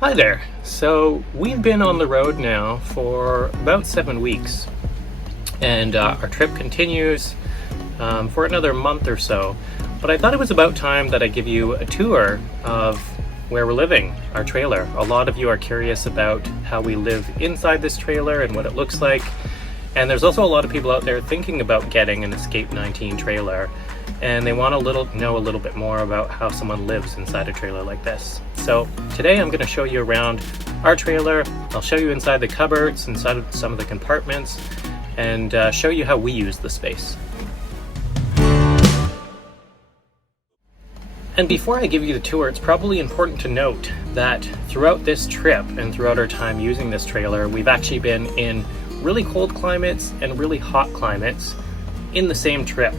Hi there. So we've been on the road now for about 7 weeks, and our trip continues for another month or so. But I thought it was about time that I give you a tour of where we're living, our trailer. A lot of you are curious about how we live inside this trailer and what it looks like. And there's also a lot of people out there thinking about getting an Escape 19 trailer, and they want to know a little bit more about how someone lives inside a trailer like this. So today I'm going to show you around our trailer. I'll show you inside the cupboards, inside of some of the compartments, and show you how we use the space. And before I give you the tour, it's probably important to note that throughout this trip and throughout our time using this trailer, we've actually been in really cold climates and really hot climates in the same trip.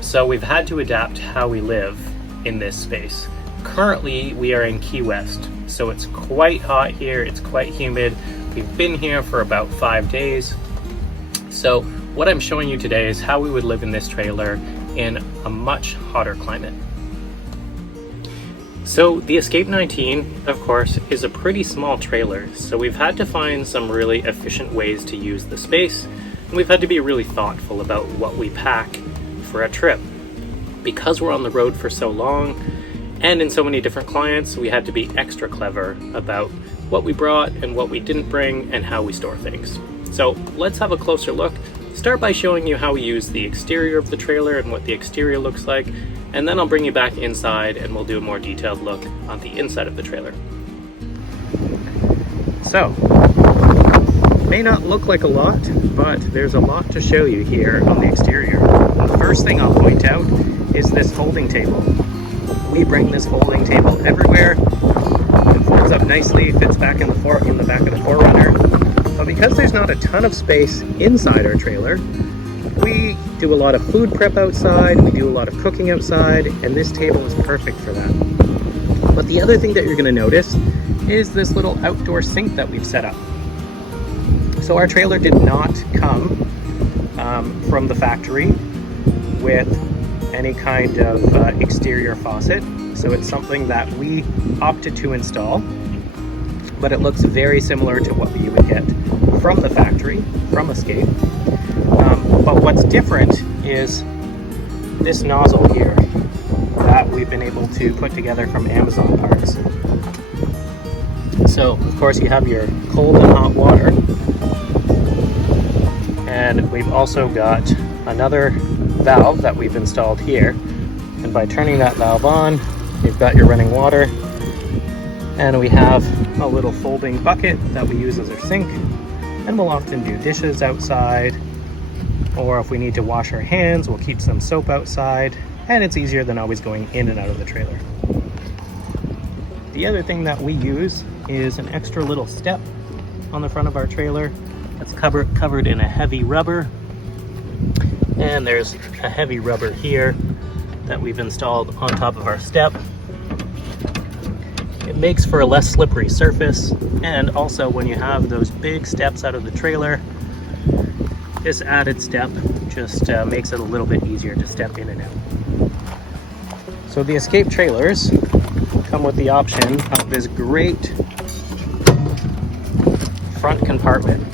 So we've had to adapt how we live in this space. Currently, we are in Key West, so it's quite hot here, it's quite humid. We've been here for about 5 days. So what I'm showing you today is how we would live in this trailer in a much hotter climate. So the Escape 19, of course, is a pretty small trailer, so we've had to find some really efficient ways to use the space, and we've had to be really thoughtful about what we pack for a trip. Because we're on the road for so long and in so many different clients, we had to be extra clever about what we brought and what we didn't bring and how we store things. So let's have a closer look. Start by showing you how we use the exterior of the trailer and what the exterior looks like, and then I'll bring you back inside and we'll do a more detailed look on the inside of the trailer. So, may not look like a lot, but there's a lot to show you here on the exterior. The first thing I'll point out is this folding table. We bring this folding table everywhere. It folds up nicely, fits back in the back of the 4Runner. But because there's not a ton of space inside our trailer, we do a lot of food prep outside, we do a lot of cooking outside, and this table is perfect for that. But the other thing that you're going to notice is this little outdoor sink that we've set up. So our trailer did not come from the factory with any kind of exterior faucet, so it's something that we opted to install, but it looks very similar to what you would get from the factory, from Escape. But what's different is this nozzle here that we've been able to put together from Amazon parts. So, of course, you have your cold and hot water, and we've also got another valve that we've installed here. And by turning that valve on, you've got your running water, and we have a little folding bucket that we use as our sink, and we'll often do dishes outside, or if we need to wash our hands, we'll keep some soap outside, and it's easier than always going in and out of the trailer. The other thing that we use is an extra little step on the front of our trailer that's covered in a heavy rubber, and there's a heavy rubber here that we've installed on top of our step. It makes for a less slippery surface, and also when you have those big steps out of the trailer, this added step just makes it a little bit easier to step in and out. So the Escape trailers come with the option of this great front compartment.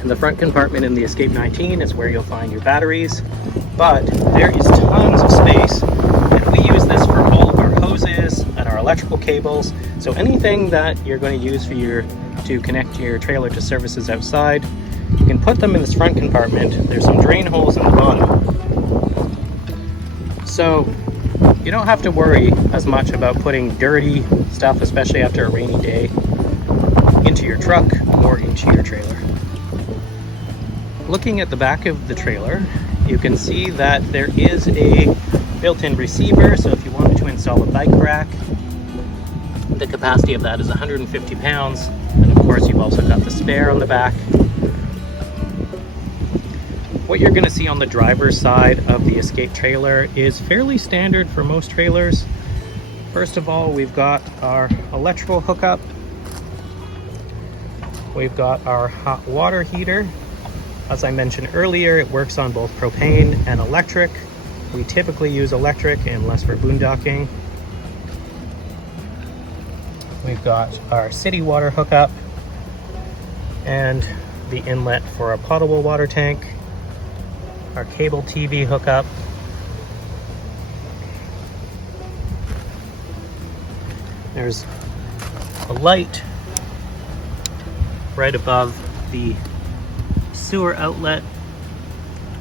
And the front compartment in the Escape 19 is where you'll find your batteries, but there is tons of space, and we use this for all of our hoses and our electrical cables. So anything that you're going to use to connect your trailer to services outside, you can put them in this front compartment. There's some drain holes in the bottom, so you don't have to worry as much about putting dirty stuff, especially after a rainy day, into your truck or into your trailer. Looking at the back of the trailer, you can see that there is a built-in receiver, so if you wanted to install a bike rack, the capacity of that is 150 pounds, and of course you've also got the spare on the back. What you're going to see on the driver's side of the Escape trailer is fairly standard for most trailers. First of all, we've got our electrical hookup. We've got our hot water heater. As I mentioned earlier, it works on both propane and electric. We typically use electric unless we're boondocking. We've got our city water hookup and the inlet for a potable water tank, our cable TV hookup, there's a light right above the sewer outlet,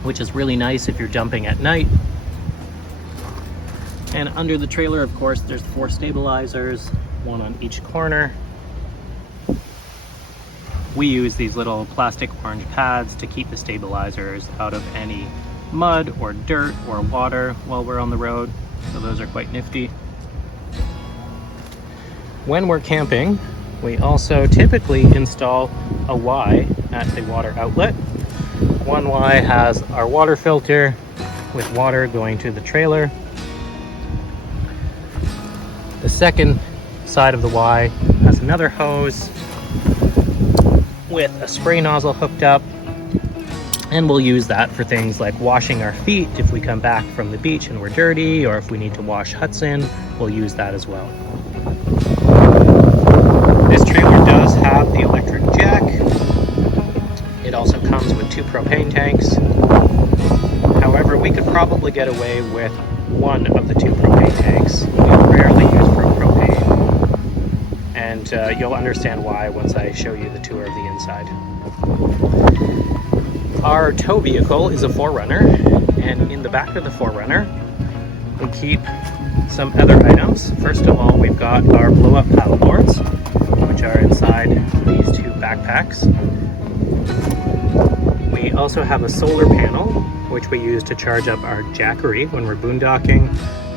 which is really nice if you're dumping at night. And under the trailer, of course, there's 4 stabilizers, one on each corner. We use these little plastic orange pads to keep the stabilizers out of any mud or dirt or water while we're on the road, so those are quite nifty. When we're camping, we also typically install a Y at the water outlet. One Y has our water filter with water going to the trailer. The second side of the Y has another hose with a spray nozzle hooked up, and we'll use that for things like washing our feet if we come back from the beach and we're dirty, or if we need to wash Hudson, we'll use that as well. This trailer does have the electric jack. It also comes with 2 propane tanks. However, we could probably get away with one of the 2 propane tanks. We rarely use propane, and you'll understand why once I show you the tour of the inside. Our tow vehicle is a 4Runner, and in the back of the 4Runner we keep some other items. First of all, we've got our blow-up paddle boards, which are inside these 2 backpacks. We also have a solar panel, which we use to charge up our jackery when we're boondocking.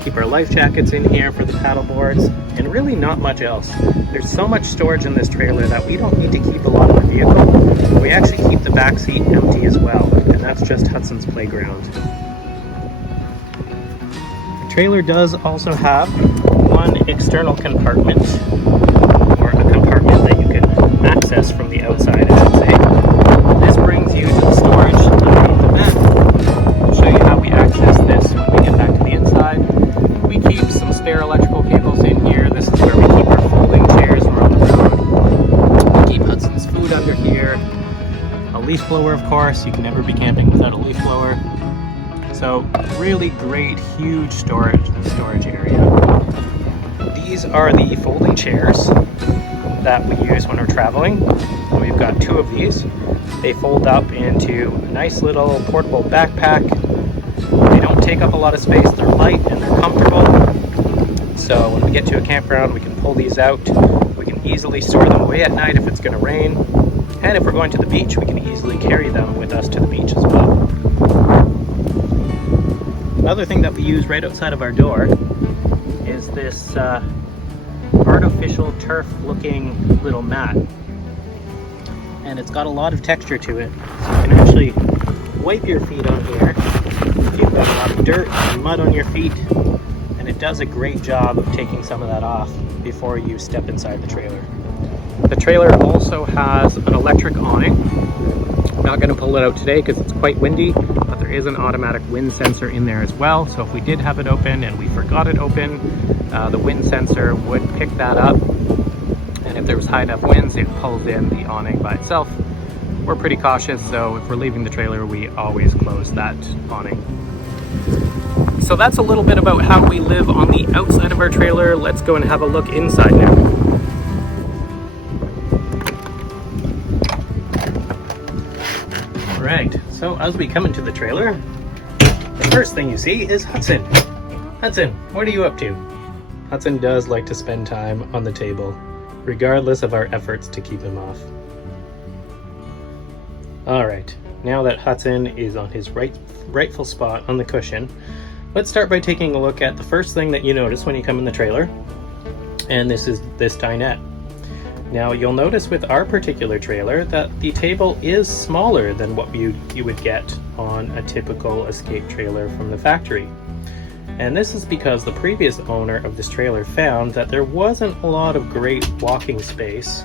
Keep our life jackets in here for the paddle boards, and really not much else. There's so much storage in this trailer that we don't need to keep a lot in the vehicle. We actually keep the back seat empty as well, and that's just Hudson's playground. The trailer does also have one external compartment, or a compartment that you can access from the outside, I should say. This brings you to the storage underneath the bed. I'll show you how we access this when we get back to the inside. We keep some spare electrical cables in here. This is where we keep our folding chairs when we're on the road. We keep Hudson's food under here. A leaf blower, of course. You can never be camping without a leaf blower. So really great, huge storage area. These are the folding chairs that we use when we're traveling. We've got 2 of these. They fold up into a nice little portable backpack. They don't take up a lot of space, they're light and they're comfortable. So when we get to a campground, we can pull these out. We can easily store them away at night if it's going to rain. And if we're going to the beach, we can easily carry them with us to the beach as well. Another thing that we use right outside of our door is this artificial turf looking little mat. And it's got a lot of texture to it. So you can actually wipe your feet on here if you've got a lot of dirt and mud on your feet, and it does a great job of taking some of that off before you step inside the trailer. The trailer also has an electric awning. I'm not going to pull it out today because it's quite windy, but there is an automatic wind sensor in there as well. So if we did have it open and we forgot it open, the wind sensor would pick that up, and if there was high enough winds, it pulls in the awning by itself. We're pretty cautious, so if we're leaving the trailer, we always close that awning. So that's a little bit about how we live on the outside of our trailer. Let's go and have a look inside now. Alright, so as we come into the trailer, the first thing you see is Hudson. Hudson, what are you up to? Hudson does like to spend time on the table, regardless of our efforts to keep him off. Alright, now that Hudson is on his rightful spot on the cushion, let's start by taking a look at the first thing that you notice when you come in the trailer, and this is this dinette. Now you'll notice with our particular trailer that the table is smaller than what you would get on a typical escape trailer from the factory. And this is because the previous owner of this trailer found that there wasn't a lot of great walking space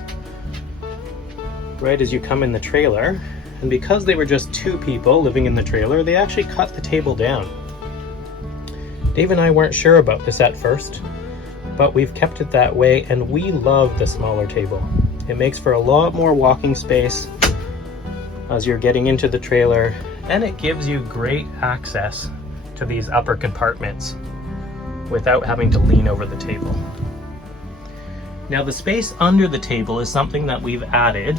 right as you come in the trailer, and because they were just 2 people living in the trailer, they actually cut the table down. Dave and I weren't sure about this at first, but we've kept it that way, and we love the smaller table. It makes for a lot more walking space as you're getting into the trailer, and it gives you great access to these upper compartments without having to lean over the table. Now the space under the table is something that we've added.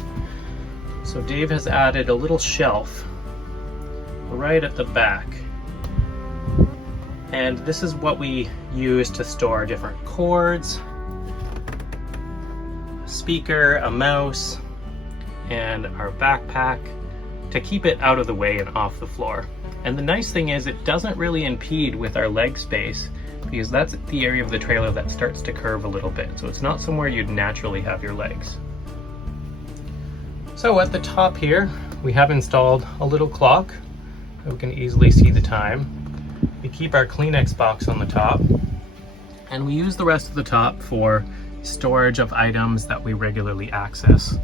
So Dave has added a little shelf right at the back. And this is what we use to store different cords, a speaker, a mouse, and our backpack to keep it out of the way and off the floor. And the nice thing is it doesn't really impede with our leg space, because that's the area of the trailer that starts to curve a little bit. So it's not somewhere you'd naturally have your legs. So at the top here, we have installed a little clock so we can easily see the time. We keep our Kleenex box on the top, and we use the rest of the top for storage of items that we regularly access.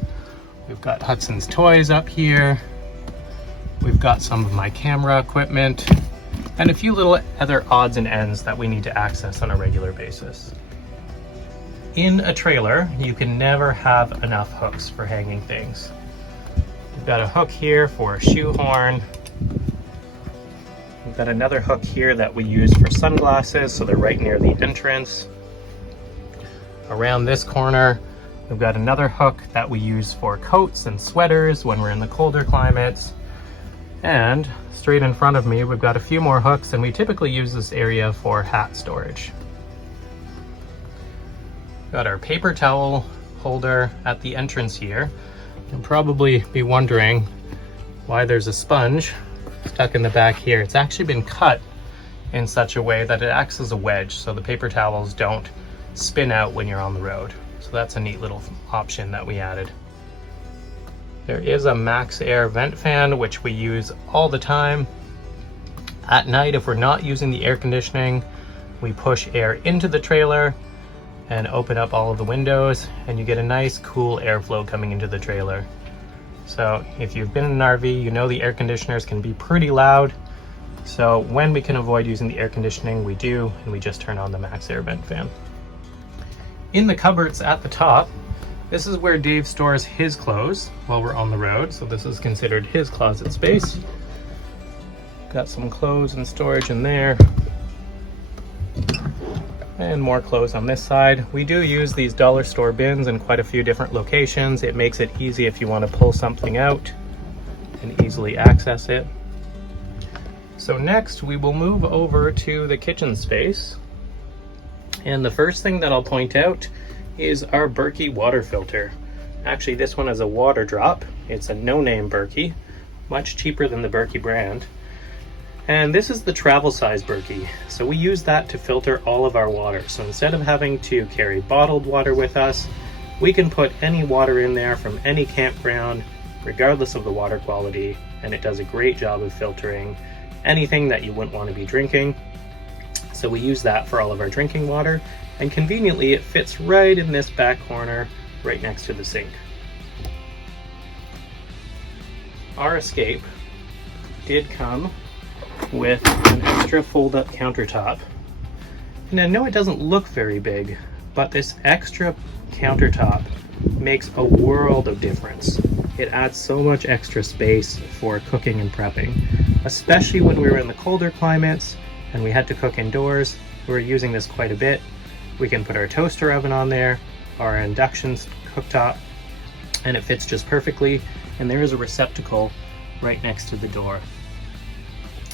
We've got Hudson's toys up here. We've got some of my camera equipment and a few little other odds and ends that we need to access on a regular basis. In a trailer, you can never have enough hooks for hanging things. We've got a hook here for a shoehorn. We've got another hook here that we use for sunglasses, so they're right near the entrance. Around this corner, we've got another hook that we use for coats and sweaters when we're in the colder climates. And straight in front of me, we've got a few more hooks, and we typically use this area for hat storage. Got our paper towel holder at the entrance here. You'll probably be wondering why there's a sponge stuck in the back here. It's actually been cut in such a way that it acts as a wedge, so the paper towels don't spin out when you're on the road. So that's a neat little option that we added. There is a Max Air vent fan, which we use all the time. At night, if we're not using the air conditioning, we push air into the trailer and open up all of the windows, and you get a nice cool airflow coming into the trailer. So if you've been in an RV, you know the air conditioners can be pretty loud. So when we can avoid using the air conditioning, we do, and we just turn on the Max Air vent fan. In the cupboards at the top, this is where Dave stores his clothes while we're on the road. So this is considered his closet space. Got some clothes and storage in there. And more clothes on this side. We do use these dollar store bins in quite a few different locations. It makes it easy if you want to pull something out and easily access it. So next we will move over to the kitchen space. And the first thing that I'll point out is our Berkey water filter. Actually, this one is a water drop. It's a no-name Berkey, much cheaper than the Berkey brand. And this is the travel size Berkey. So we use that to filter all of our water. So instead of having to carry bottled water with us, we can put any water in there from any campground, regardless of the water quality. And it does a great job of filtering anything that you wouldn't want to be drinking. So we use that for all of our drinking water. And conveniently, it fits right in this back corner, right next to the sink. Our Escape did come with an extra fold-up countertop. And I know it doesn't look very big, but this extra countertop makes a world of difference. It adds so much extra space for cooking and prepping, especially when we were in the colder climates and we had to cook indoors. We're using this quite a bit. We can put our toaster oven on there, our induction cooktop, and it fits just perfectly. And there is a receptacle right next to the door.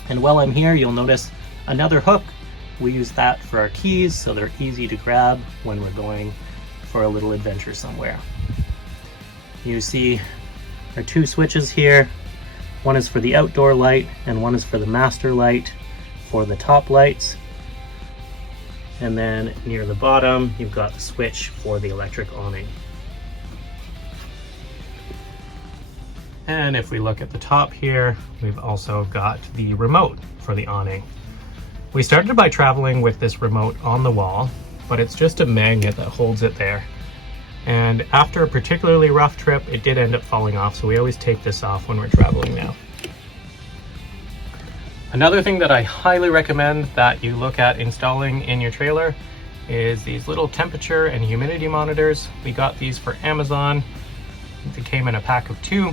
And while I'm here, you'll notice another hook. We use that for our keys, so they're easy to grab when we're going for a little adventure somewhere. You see our two switches here. One is for the outdoor light, and one is for the master light for the top lights. And then near the bottom, you've got the switch for the electric awning. And if we look at the top here, we've also got the remote for the awning. We started by traveling with this remote on the wall, but it's just a magnet that holds it there. And after a particularly rough trip, it did end up falling off, so we always take this off when we're traveling now. Another thing that I highly recommend that you look at installing in your trailer is these little temperature and humidity monitors. We got these for Amazon. They came in a pack of 2.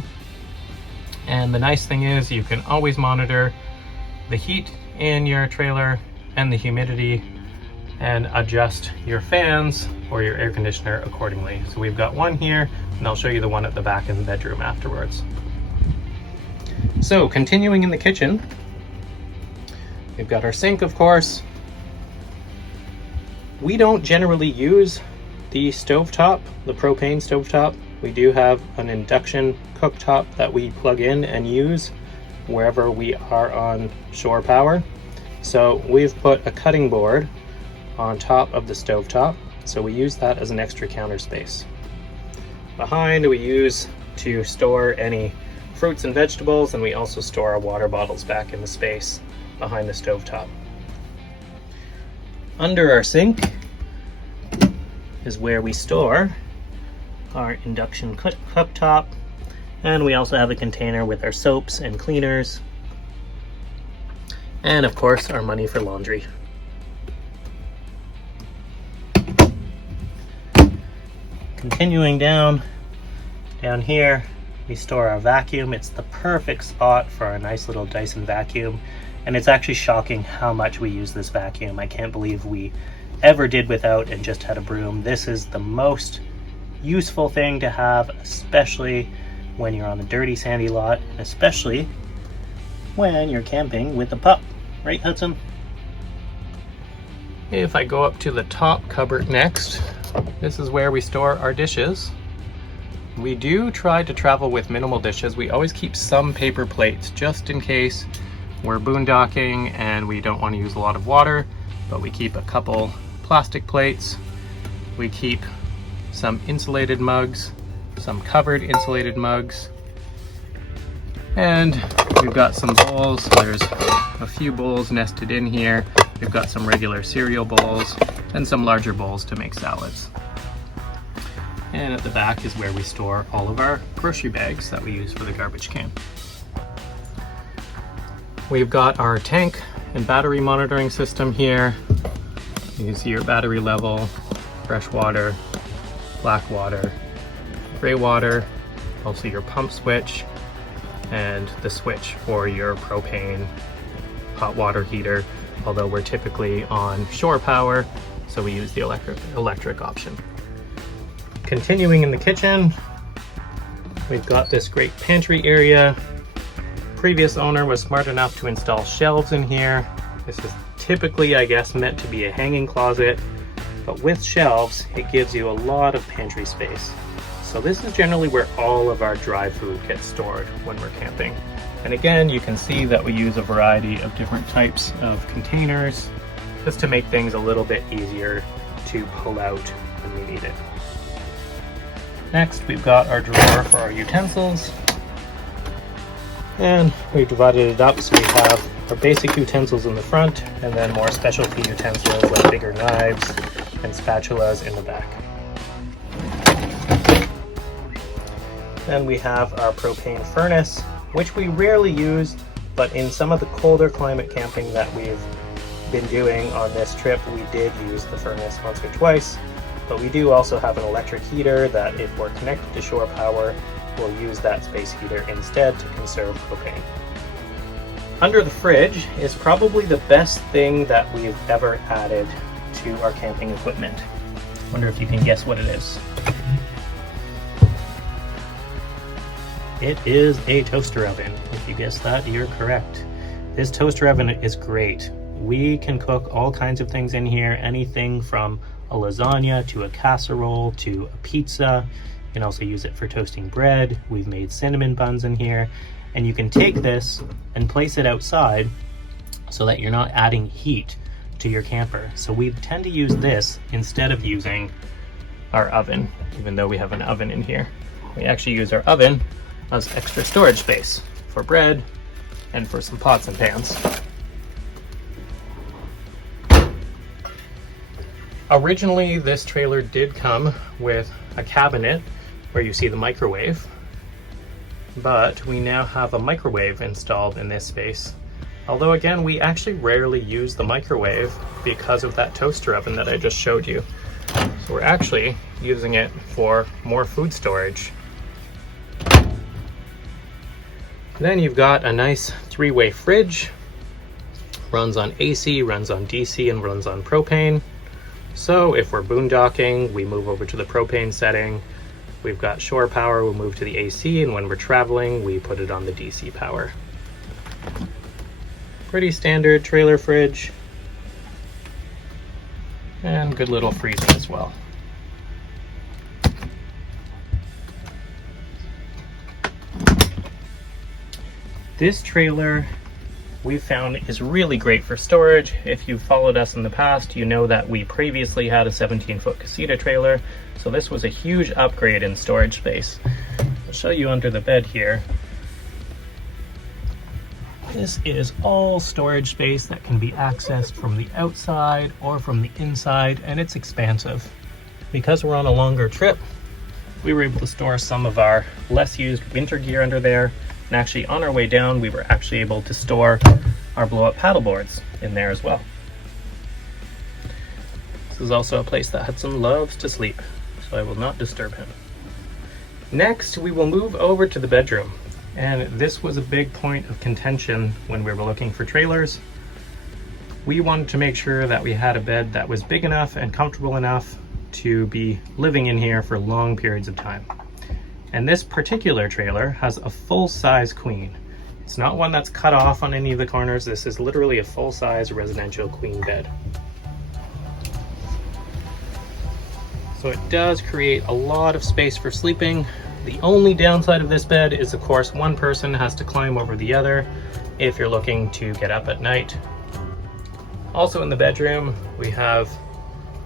And the nice thing is you can always monitor the heat in your trailer and the humidity and adjust your fans or your air conditioner accordingly. So we've got one here, and I'll show you the one at the back in the bedroom afterwards. So continuing in the kitchen, we've got our sink, of course. We don't generally use the stovetop, the propane stovetop. We do have an induction cooktop that we plug in and use wherever we are on shore power. So we've put a cutting board on top of the stovetop, so we use that as an extra counter space. Behind we use to store any fruits and vegetables, and we also store our water bottles back in the space behind the stovetop. Under our sink is where we store our induction cooktop, and we also have a container with our soaps and cleaners, and of course our money for laundry. Continuing down here, we store our vacuum. It's the perfect spot for a nice little Dyson vacuum, and it's actually shocking how much we use this vacuum. I can't believe we ever did without and just had a broom. This is the most useful thing to have, especially when you're on a dirty sandy lot, and especially when you're camping with a pup, right Hudson? If I go up to the top cupboard next, this is where we store our dishes. We do try to travel with minimal dishes. We always keep some paper plates just in case we're boondocking and we don't want to use a lot of water, but we keep a couple plastic plates. We keep some insulated mugs, some covered insulated mugs, and we've got some bowls. There's a few bowls nested in here. We've got some regular cereal bowls and some larger bowls to make salads. And at the back is where we store all of our grocery bags that we use for the garbage can. We've got our tank and battery monitoring system here. You can see your battery level, fresh water, black water, gray water, also your pump switch, and the switch for your propane hot water heater, although we're typically on shore power, so we use the electric option. Continuing in the kitchen, we've got this great pantry area. Previous owner was smart enough to install shelves in here. This is typically, I guess, meant to be a hanging closet, but with shelves, it gives you a lot of pantry space. So this is generally where all of our dry food gets stored when we're camping. And again, you can see that we use a variety of different types of containers just to make things a little bit easier to pull out when we need it. Next, we've got our drawer for our utensils. And we've divided it up so we have our basic utensils in the front and then more specialty utensils like bigger knives and spatulas in the back. Then we have our propane furnace, which we rarely use, but in some of the colder climate camping that we've been doing on this trip, we did use the furnace once or twice. But we do also have an electric heater that if we're connected to shore power, we'll use that space heater instead to conserve propane. Under the fridge is probably the best thing that we've ever added to our camping equipment. Wonder if you can guess what it is. It is a toaster oven. If you guessed that, you're correct. This toaster oven is great. We can cook all kinds of things in here, anything from a lasagna to a casserole to a pizza. You can also use it for toasting bread. We've made cinnamon buns in here, and you can take this and place it outside so that you're not adding heat to your camper. So we tend to use this instead of using our oven, even though we have an oven in here. We actually use our oven as extra storage space for bread and for some pots and pans. Originally, this trailer did come with a cabinet where you see the microwave, but we now have a microwave installed in this space. Although again, we actually rarely use the microwave because of that toaster oven that I just showed you. So we're actually using it for more food storage. Then you've got a nice 3-way fridge. Runs on AC, runs on DC, and runs on propane. So if we're boondocking, we move over to the propane setting. We've got shore power, we'll move to the AC, and when we're traveling, we put it on the DC power. Pretty standard trailer fridge. And good little freezer as well. This trailer we found is really great for storage. If you've followed us in the past, you know that we previously had a 17-foot casita trailer. So this was a huge upgrade in storage space. I'll show you under the bed here. This is all storage space that can be accessed from the outside or from the inside, and it's expansive. Because we're on a longer trip, we were able to store some of our less used winter gear under there. And actually on our way down, we were actually able to store our blow-up paddle boards in there as well. This is also a place that Hudson loves to sleep, so I will not disturb him. Next, we will move over to the bedroom. And this was a big point of contention when we were looking for trailers. We wanted to make sure that we had a bed that was big enough and comfortable enough to be living in here for long periods of time. And this particular trailer has a full-size queen. It's not one that's cut off on any of the corners. This is literally a full-size residential queen bed. So it does create a lot of space for sleeping. The only downside of this bed is, of course, one person has to climb over the other if you're looking to get up at night. Also in the bedroom, we have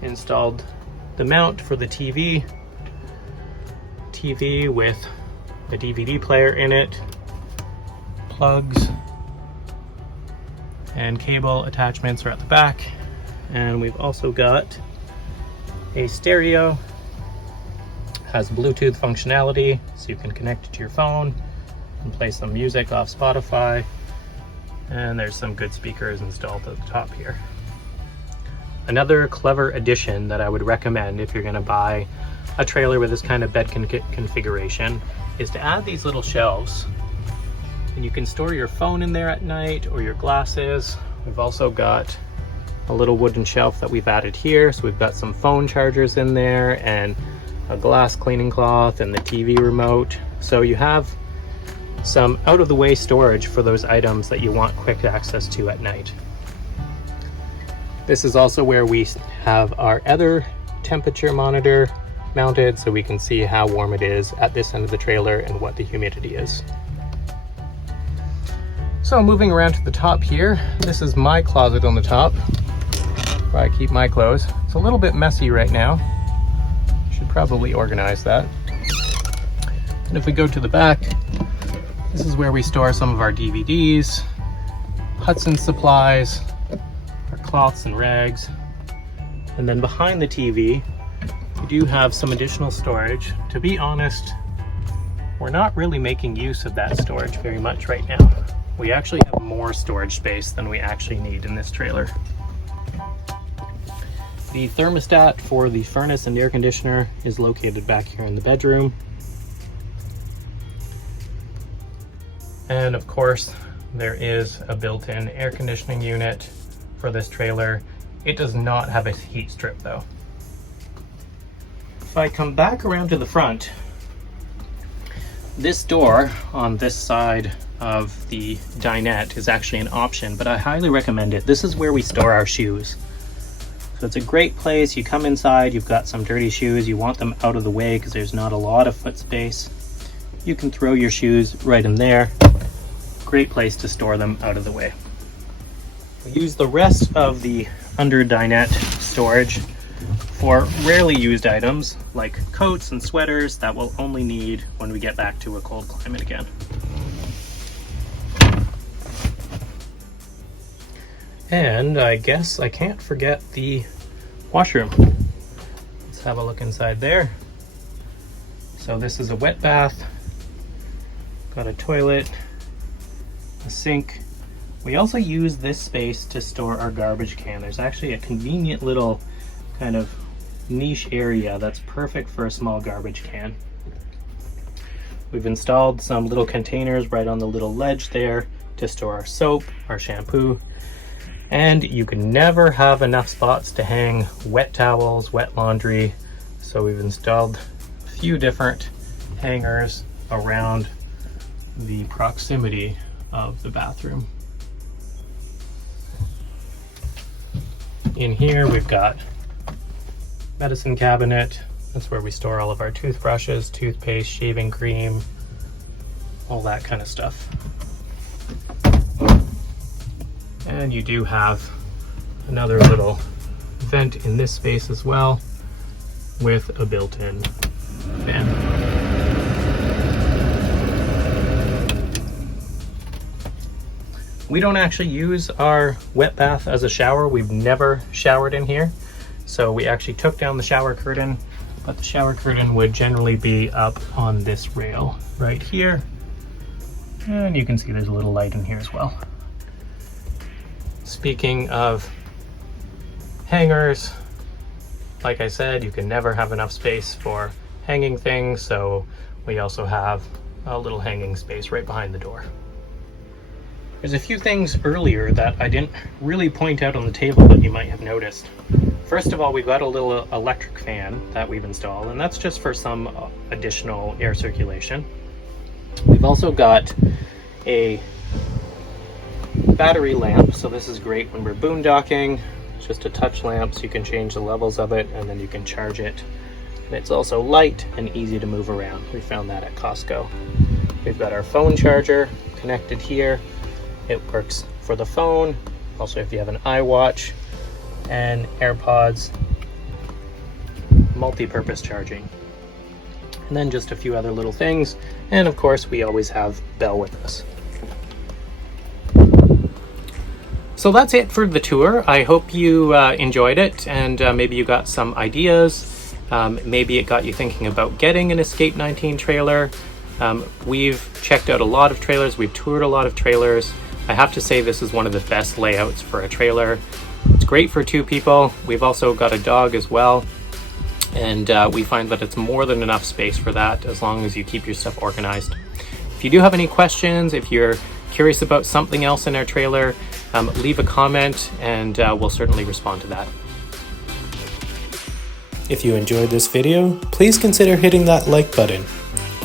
installed the mount for the TV with a DVD player in it, plugs and cable attachments are at the back. And we've also got a stereo. Has Bluetooth functionality, so you can connect it to your phone and play some music off Spotify. And there's some good speakers installed at the top here. Another clever addition that I would recommend if you're going to buy a trailer with this kind of bed configuration is to add these little shelves. And you can store your phone in there at night or your glasses. We've also got a little wooden shelf that we've added here. So we've got some phone chargers in there and a glass cleaning cloth and the TV remote. So you have some out-of-the-way storage for those items that you want quick access to at night. This is also where we have our other temperature monitor mounted, so we can see how warm it is at this end of the trailer and what the humidity is. So moving around to the top here, this is my closet on the top where I keep my clothes. It's a little bit messy right now. Should probably organize that. And if we go to the back, this is where we store some of our DVDs, Hudson supplies, our cloths and rags. And then behind the TV, we do have some additional storage. To be honest, we're not really making use of that storage very much right now. We actually have more storage space than we actually need in this trailer. The thermostat for the furnace and air conditioner is located back here in the bedroom. And of course, there is a built-in air conditioning unit for this trailer. It does not have a heat strip though. If I come back around to the front, this door on this side of the dinette is actually an option, but I highly recommend it. This is where we store our shoes. So it's a great place. You come inside, you've got some dirty shoes, you want them out of the way because there's not a lot of foot space. You can throw your shoes right in there. Great place to store them out of the way. We use the rest of the under dinette storage for rarely used items like coats and sweaters that we'll only need when we get back to a cold climate again. And I guess I can't forget the washroom. Let's have a look inside there. So this is a wet bath, got a toilet, a sink, We also use this space to store our garbage can. There's actually a convenient little kind of niche area that's perfect for a small garbage can. We've installed some little containers right on the little ledge there to store our soap, our shampoo, and you can never have enough spots to hang wet towels, wet laundry. So we've installed a few different hangers around the proximity of the bathroom. In here we've got medicine cabinet. That's where we store all of our toothbrushes, toothpaste, shaving cream, all that kind of stuff. And you do have another little vent in this space as well with a built-in fan. We don't actually use our wet bath as a shower. We've never showered in here. So we actually took down the shower curtain, but the shower curtain would generally be up on this rail right here. And you can see there's a little light in here as well. Speaking of hangers, like I said, you can never have enough space for hanging things, so we also have a little hanging space right behind the door. There's a few things earlier that I didn't really point out on the table that you might have noticed. First of all, we've got a little electric fan that we've installed, and that's just for some additional air circulation. We've also got a battery lamp, so this is great when we're boondocking. It's just a touch lamp, so you can change the levels of it and then you can charge it. And it's also light and easy to move around. We found that at Costco. We've got our phone charger connected here. It works for the phone, also if you have an iWatch, and AirPods, multi-purpose charging. And then just a few other little things, and of course we always have Belle with us. So that's it for the tour. I hope you enjoyed it, and maybe you got some ideas. Maybe it got you thinking about getting an Escape 19 trailer. We've checked out a lot of trailers, we've toured a lot of trailers. I have to say this is one of the best layouts for a trailer. It's great for two people. We've also got a dog as well, and we find that it's more than enough space for that as long as you keep your stuff organized. If you do have any questions, if you're curious about something else in our trailer, leave a comment and we'll certainly respond to that. If you enjoyed this video, please consider hitting that like button,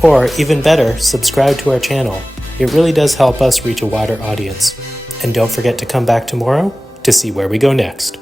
or even better, subscribe to our channel. It really does help us reach a wider audience. And don't forget to come back tomorrow to see where we go next.